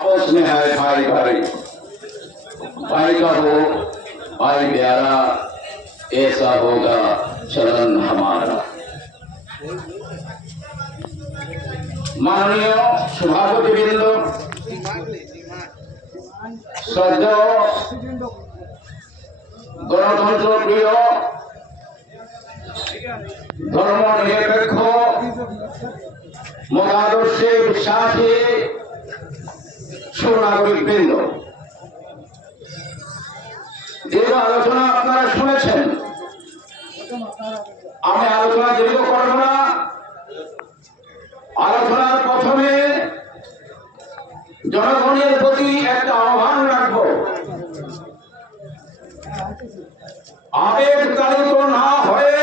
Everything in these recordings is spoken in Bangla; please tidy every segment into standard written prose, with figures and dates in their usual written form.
आपस में है भाई भाई, भाई का हो भाई प्यारा, ऐसा होगा चलन हमारा। माननीय सभापतिवृंद, শ্রদ্ধেয় গণতন্ত্র প্রিয় ধর্ম নিরপেক্ষ মতাদর্শে বিশ্বাসী সুনাগরিকবৃন্দ, দীর্ঘ আলোচনা আপনারা শুনেছেন। আমি আলোচনা দীর্ঘ করব না। আলোচনার প্রথমে জনগণের প্রতি একটা আহ্বান রাখব, আবেগ তাড়িত না হয়ে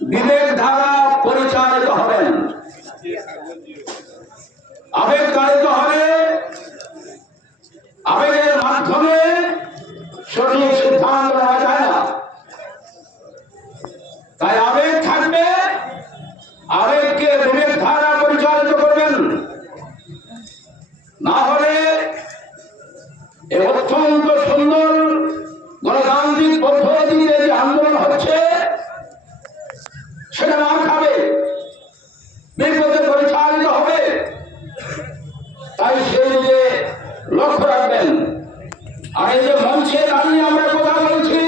বিবেক দ্বারা পরিচালিত হবেন। আবেগ তাড়িত হলে আবেগের মাধ্যমে সঠিক সিদ্ধান্ত নেওয়া যায় না। তাই আবেগ থাকবে, আবেগকে বিবেক দ্বারা পরিচালিত করবেন। না হলে এই অত্যন্ত সুন্দর গণতান্ত্রিক পদ্ধতিতে যে আন্দোলন হচ্ছে সেটা মার খাবে, বিপদে পরিচালিত হবে। তাই সেই দিকে লক্ষ্য রাখবেন। আর এই যে মঞ্চে দাঁড়িয়ে আমরা কথা বলছি,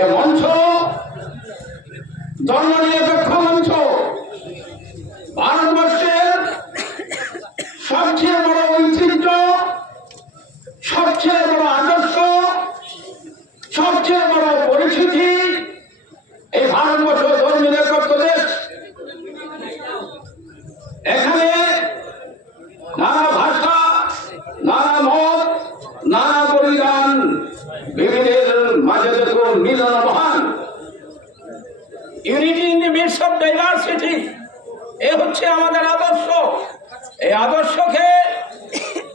এ মঞ্চ ধর্মনিরপেক্ষ মঞ্চ, ভারতবর্ষের সবচেয়ে বড় ঐতিহ্য, সবচেয়ে বড় আদর্শ, সবচেয়ে বড় পরিস্থিতি এই ভারতবর্ষ ধর্মনিরপেক্ষ দেশ। এখানে নানা ভাষা, নানা মত, নানা পরিধান, বিবিধের মাঝে দেখুন মিলন মহান। Unity in the midst of diversity, এ হচ্ছে আমাদের আদর্শ। এই আদর্শকে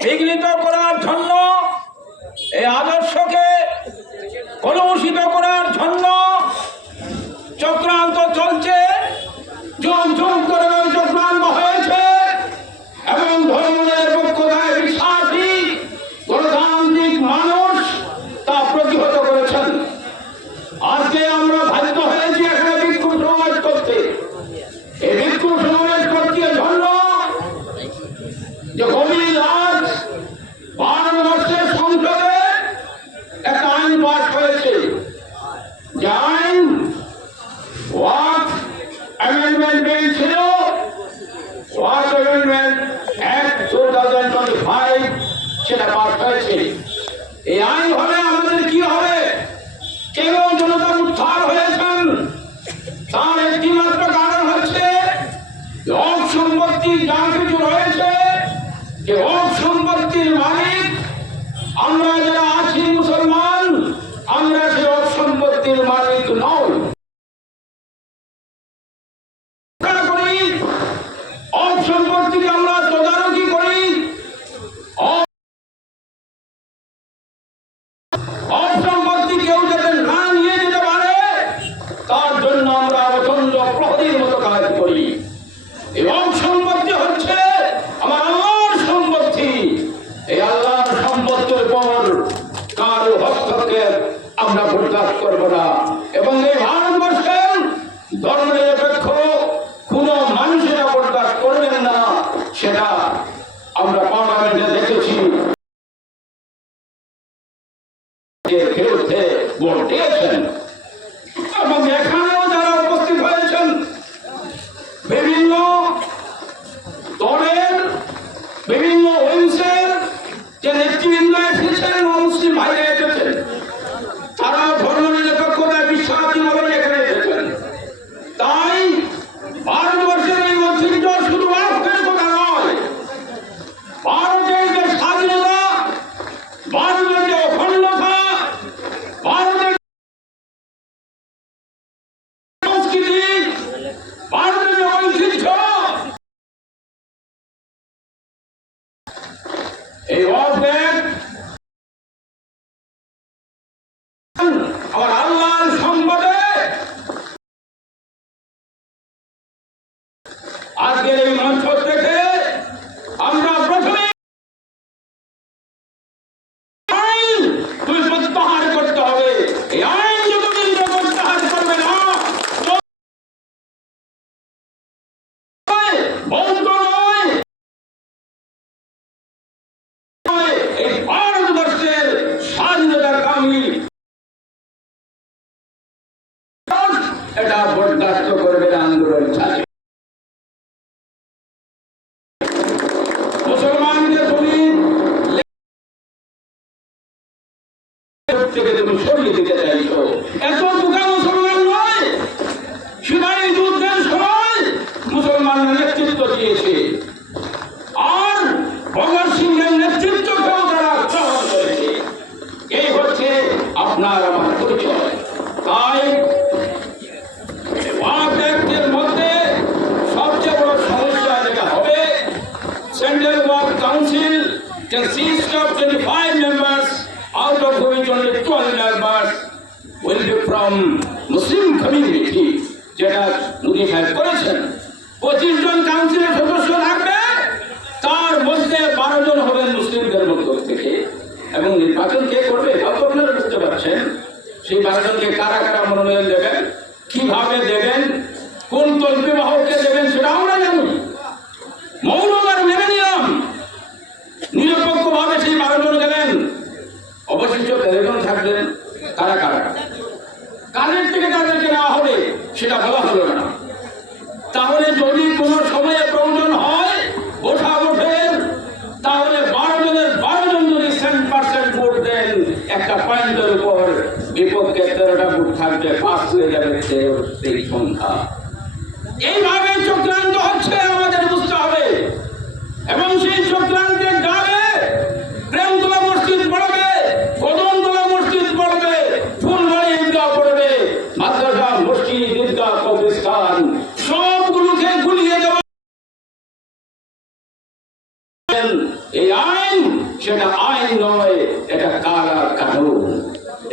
বিঘ্নিত করার জন্য, এই আদর্শকে কলুষিত করার জন্য চক্রান্ত চলছে, যুগ যুগ করে চক্রান্ত হয়েছে। এবং ধর্মনিরপেক্ষতায় বিশ্বাসী গণতান্ত্রিক মানুষ তা প্রতিহত করেছেন। আজকে আমরা বাধ্য হয়েছি এখানে বিক্ষোভ সমাবেশ করতে। এই বিক্ষোভ সমাবেশ করতে জন্য যে গভীর রাত ভারতবর্ষের সংসদে একটা আইন পাস হয়েছে, যে আইন ওয়াক অ্যামেন্ডমেন্ট বিল ছিল, ওয়াক অ্যামেন্ডমেন্ট অ্যাক্ট 2025, সেটা পাস হয়েছে। এই আইন হলে আমাদের কি হবে? কেন জনতা উদ্ধার হয়েছেন? তার একটি মাত্র কারণ হচ্ছে হক সম্পত্তি যা কিছু রয়েছে, যে হক সম্পত্তির মালিক আমরা যারা আছি মুসলমান, আমরা সে হক সম্পত্তির মালিক নই। হক সম্পত্তিকে আমরা তদারকি করি, হক সম্পত্তি কেউ যাতে না নিয়ে যেতে পারে তার জন্য আমরা অত্যন্ত প্রহরীর মতো কাজ করি। এবং সম্পত্তি হচ্ছে আমার আল্লাহর সম্পত্তি। এই আল্লাহর সম্পত্তির উপর কারো হস্তক্ষেপ আমরা বরদাস্ত করব না। এবং এই ভারতবর্ষের ধর্মনিরপেক্ষ কোন মানুষেরা বরদাস্ত করবেন না, সেটা আমরা পার্লামেন্টে দেখেছি। বিরুদ্ধে ভোট দিয়েছেন এবং এখানেও যারা উপস্থিত হয়েছেন, বিভিন্ন দলের, বিভিন্ন উইংসের যে নেতৃবৃন্দ এসেছেন, মুসলিম ভাইরা এসেছেন, তারা ধর্মনিরপেক্ষতায় বিশ্বাসী ভাবে এখানে এসেছেন। তাই ভারতবর্ষের এই ঐতিহ্য শুধু ভারতের কথা নয়, ভারতের যে স্বাধীনতা, ভারতের যে অখণ্ডতা, ভারতের সংস্কৃতি, ভারতের যে ঐতিহ্য, এই অর্ধেক আমার আল্লাহর সম্পদে। আজকের এই মঞ্চ থেকে মুসলমানদের দলিল থেকে তুমি সরিয়ে দিতে চাইছো। এত বোকা মুসলমান নয়। সিপাহী যুদ্ধের সময় মুসলমানরা নেতৃত্ব দিয়েছে, আর ভগৎ সিংহের নেতৃত্বকেও তারা গ্রহণ করেছে। এই হচ্ছে আপনার আমার পরিচয়। তাই ওয়াকফের মধ্যে সবচেয়ে বড় সমস্যা যেটা হবে, central Waqf council consists of 25 members, out of which only 12 members will be from Muslim community, যেটা মোদী সাহেব করেছেন। 25 জন কাউন্সিলের সদস্য থাকবে, তার মধ্যে 12 জন হবেন মুসলিমদের মধ্য থেকে। এবং নির্বাচন কে করবে তাও তো আপনারা বুঝতে পারছেন। সেই 12 জনকে কারা কারা মনোনয়ন দেবেন, কিভাবে দেবেন, কোন তলবি বাহককে দেবেন সেটা আমরা জানি। মৌলবাদ মেনে নিলাম, নিরপেক্ষ ভাবে সেই 12 জন গেলেন, অবশিষ্ট 13 জন থাকলেন। কারা কারা, কাদের থেকে তাদেরকে নেওয়া হবে সেটা বলা হলো না। তাহলে যদি কোনো সময়ে প্রয়োজন হয় ওঠা ওঠেন, তাহলে 12 জনের 12 জন যদি 100% ভোট দেন, একটা পয়েন্টের উপর বিপক্ষে 13টা ভোট থাকবে, 5 হয়ে যাবে সেই সংখ্যা। এইভাবে চক্রান্ত হচ্ছে, আমাদের বুঝতে হবে। এবং সেই চক্রান্তের ডালে প্রেমতলা মসজিদ পড়বে, কদমতলা মসজিদ পড়বে, ফুলবাড়ি ঈদগাহ পড়বে, মাদ্রাসা, মসজিদ, ঈদগাহ, কবরস্থান সবগুলোকে গুলিয়ে দেওয়া। এই আইন সেটা আইন নয়, এটা কালা কানুন।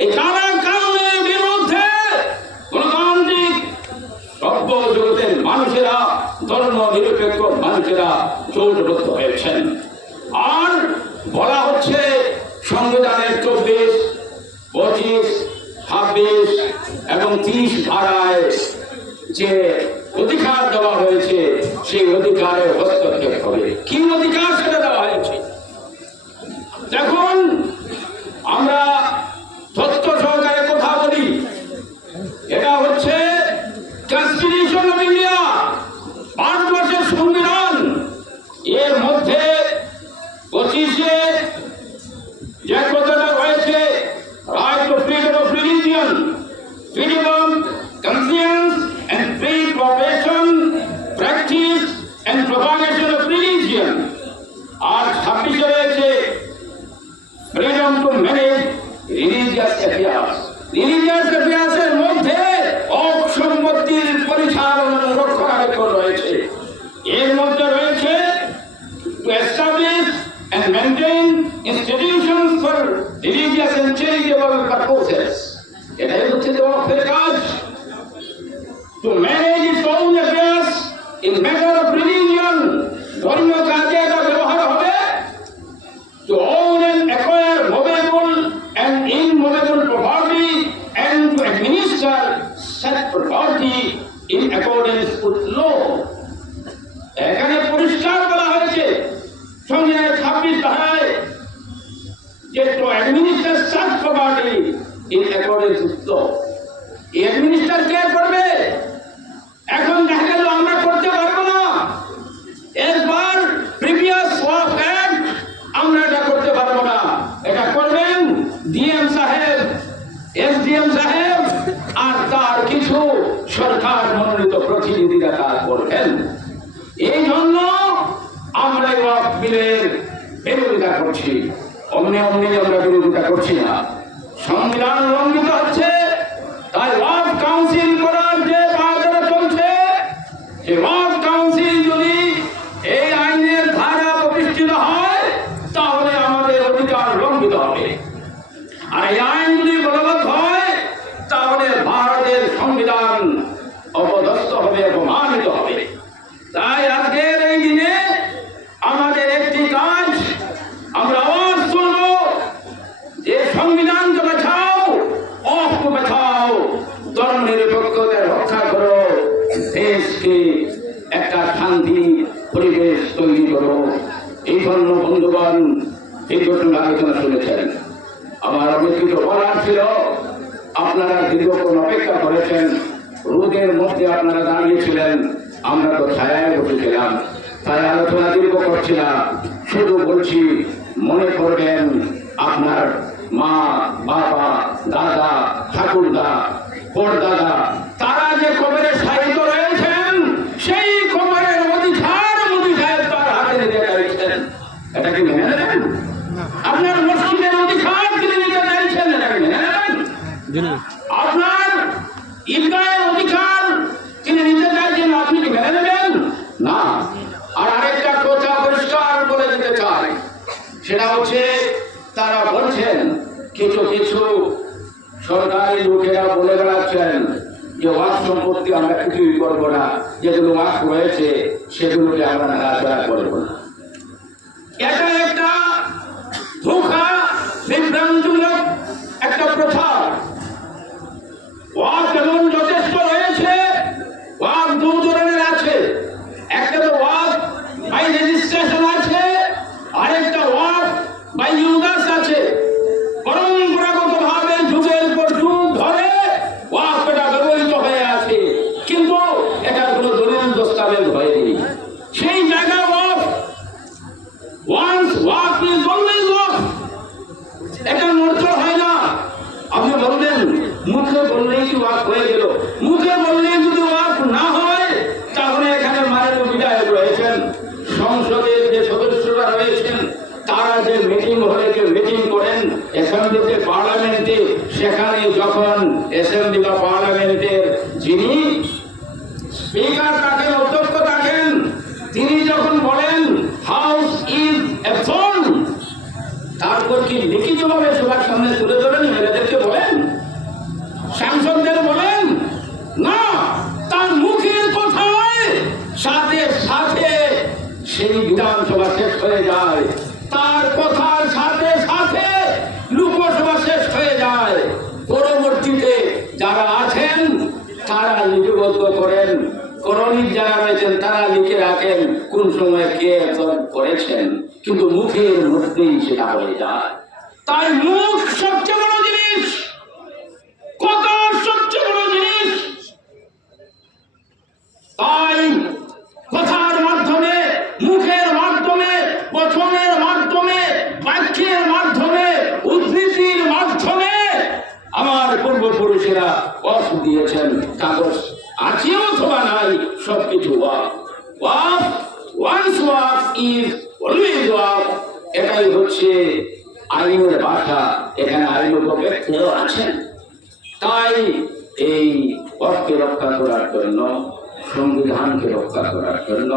এই কালা কানুনের বিরুদ্ধে গণতান্ত্রিক সভ্য জগতের মানুষেরা, ধর্ম নিরপেক্ষ মানুষেরা জোটবদ্ধ হয়েছেন। আর বলা হচ্ছে সংবিধানের 24, 25, 26 এবং 30 ধারায় যে অধিকার দেওয়া হয়েছে, সেই অধিকারে হস্তক্ষেপ হবে। কি অধিকার সেটা দেওয়া হয়েছে দেখুন। আমরা তথ্য সহকারে কথা বলি, এটা হচ্ছে কনস্টিটিউশন অফ ইন্ডিয়া, ভারতবর্ষের সংবিধান। এর মধ্যে 25-এ যে কথাটা রয়েছে, right to freedom of religion, freedom of conscience and free profession, practice and propagation of religion. আর 26-এ রয়েছে freedom to manage religious affairs. Religious অ্যাফেয়ার্সের মধ্যে সম্পত্তির পরিচালনা রক্ষণাবেক্ষণ রয়েছে। এর মধ্যে রয়েছে to establish and maintain institutions for religious and charitable purposes. এটাই হচ্ছে ওয়াকফের কাজ। To manage its own affairs in matter of religion, ধর্মীয় কাজে এটা ব্যবহার হবে। To own and acquire movable and immovable property and to administer such property in accordance with law. এখানে পরিষ্কার বলা হয়েছে সংবিধানের 26 ধারায় যে to administer such property in accordance with law. এই অ্যাডমিনিস্টার কে করবে? এখন দেখা গেল আমরা করতে পারবো না। এরপর প্রিভিয়াস ওয়াকফ অ্যাক্ট, আমরা এটা করতে পারবো না। এটা করবেন ডিএম সাহেব, এসডিএম সাহেব, আর তার কিছু সরকার মনোনীত প্রতিনিধিরা তা করবেন। এই জন্য আমরা ওয়াকফ বিলের বিরোধিতা করছি। অমনি অমনি আমরা বিরোধিতা করছি না। সংবিধান লঙ্ঘিত হচ্ছে, তাই ওয়াকফ কাউন্সিল করার যে বাধাটা চলছে, সেই ওয়াকফ কাউন্সিল যদি এই আইনের ধারা প্রতিষ্ঠিত হয়, তাহলে আমাদের অধিকার লঙ্ঘিত হবে। আর এই আইন যদি বলবৎ হয়, তাহলে ভারতের সংবিধান অপদস্থ হবে, অপমানিত হবে। তাই আজকের এই দিনে আমাদের একটি কাজ, আমরা আওয়াজ তুলব যে সংবিধানকে বাঁচাও, ওয়াকফকে বাঁচাও, ধর্ম নিরপেক্ষতা রক্ষা করো, দেশকে একটা শান্তি পরিবেশ তৈরি করো। এই জন্য বন্ধুগণ এই ঘটনা আলোচনা শুনেছেন। আমার অনেক কিছু বলার ছিল, আপনারা দীর্ঘক্ষণ অপেক্ষা করেছেন, রোদের মধ্যে আপনারা দাঁড়িয়েছিলেন, আমরা তো ছায়ায় বসেছিলাম। তাই আলোচনা দীর্ঘ করছি না, শুধু বলছি মনে করবেন আপনার মা, বাবা, দাদা, ঠাকুরদা, পরদাদা তারা যে কবরে সাহিত্য রয়েছেন, সেই কবরের অধিকার মোদী সাহেব তার হাতে নিতে চাইছেন। এটা কি মেনে নেবেন? আপনার মসজিদের অধিকার তিনি নিতে চাইছেন, এটাকে মেনে নেবেন? আপনার ঈদগাহের অধিকার তিনি নিতে চাইছেন, আপনি কি মেনে নেবেন? না। আর আরেকটা কথা পরিষ্কার বলে দিতে চাই, সেটা হচ্ছে তারা বলছেন কিছু কিছু সরকারি লোকেরা বলে বেড়াচ্ছেন যে ওয়াক্ফ সম্পত্তি আমরা কিছুই করবো না, যেগুলো ওয়াক্ফ রয়েছে সেগুলোকে আমরা নাড়াচাড়া করবো না। এটা একটা ধোঁকা, বিভ্রান্তিমূলক একটা প্রথা। ওয়াক্ফ এমন যথেষ্ট রয়েছে, ওয়াক্ফ দু ধরনের আছে, একটা তো ওয়াক্ফ বাই রেজিস্ট্রেশন আছে, আরেকটা ওয়াক্ফ বাই ইউজার্স আছে। পরম্পরাগত ভাবে যুগের পর যুগ ধরে ওয়াক্ফ এটা ব্যবহৃত হয়ে আছে, কিন্তু এটা কোনো দলিল দস্তাবেজ হয়নি। সেই জায়গায় ওয়াক্ফ, ওয়ান্স ওয়াক্ফ ইজ অলওয়েজ ওয়াক্ফ, এটা নড়চড় হয় না। আপনি বলবেন মুখে বললেই কি ওয়াক্ফ হয়ে গেল? মুখে বললেই যদি ওয়াক্ফ না হয়, তাহলে এখানে মাননীয় বিধায়ক রয়েছেন, সংসদের যে সদস্যরা রয়েছেন, তারা যে মিটিং হলে যে মিটিং করেন অ্যাসেম্বলিতে, পার্লামেন্টে, সেখানে যখন অ্যাসেম্বলি বা পার্লামেন্টের যিনি স্পিকার থাকেন, অধ্যক্ষ থাকেন, তিনি যখন বলেন হাউস ইজ অ্যাবসল্ট, তারপর কি লিখিতভাবে সবার সামনে তুলে ধরেন এদেরকে বলেন, সাংসদদের বলেন? না, তার মুখের কথায় সাথে সাথে সেই বিধানসভা শেষ হয়ে যায়, তার কথার সাথে সাথে লোকসভা শেষ হয়ে যায়। পরবর্তীতে যারা আছেন তারা লিপিবদ্ধ করেন, করণিক যারা রয়েছেন তারা লিখে রাখেন কোন সময় কে করেছেন, কিন্তু মুখের মধ্যেই সেটা হয়ে যায়। তাই মুখ সবচেয়ে বড় জিনিস, কথা সবচেয়ে বড় জিনিস। তাই কথার মাধ্যমে, মুখের মাধ্যমে, বচনের মাধ্যমে, বাক্যের মাধ্যমে, উদ্ধৃতির মাধ্যমে আমার পূর্বপুরুষেরা ওয়াক্ফ দিয়েছেন। কাগজ আছে অথবা নাই, সবকিছু ওয়াক্ফ। ওয়াক্ফ, ওয়ান্স ওয়াক্ফ ইজ অলওয়েজ ওয়াক্ফ, এটাই হচ্ছে আইনের ভাষা। এখানে আইনের ব্যক্তিও আছেন। তাই এই ওয়াক্ফকে রক্ষা করার জন্য, সংবিধানকে রক্ষা করার জন্য,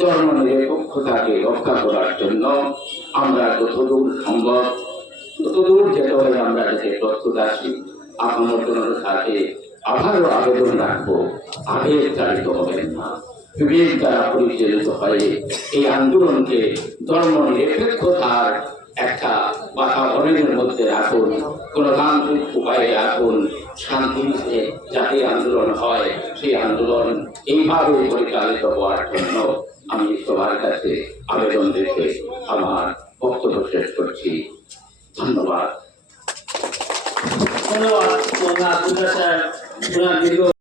ধর্ম নিরপেক্ষতাকে রক্ষা করার জন্য আমরা যতদূর সম্ভব ততদূর যেতে হলে আমরা যাতে প্রস্তুত আছি। আপনার সাথে আবারও আবেদন রাখবো, আবেগ চালিত হবেন না, বিবেক দ্বারা পরিচালিত হয়ে এই আন্দোলনকে ধর্ম নিরপেক্ষতার একটা বাতাবরণের মধ্যে রাখুন, গণতান্ত্রিক উপায়ে রাখুন, শান্তিতে যাতে আন্দোলন হয়, সেই আন্দোলন এইভাবে পরিচালিত হওয়ার জন্য আমি সবার কাছে আবেদন রেখে আমার বক্তব্য শেষ করছি। ধন্যবাদ। ধন্যবাদ।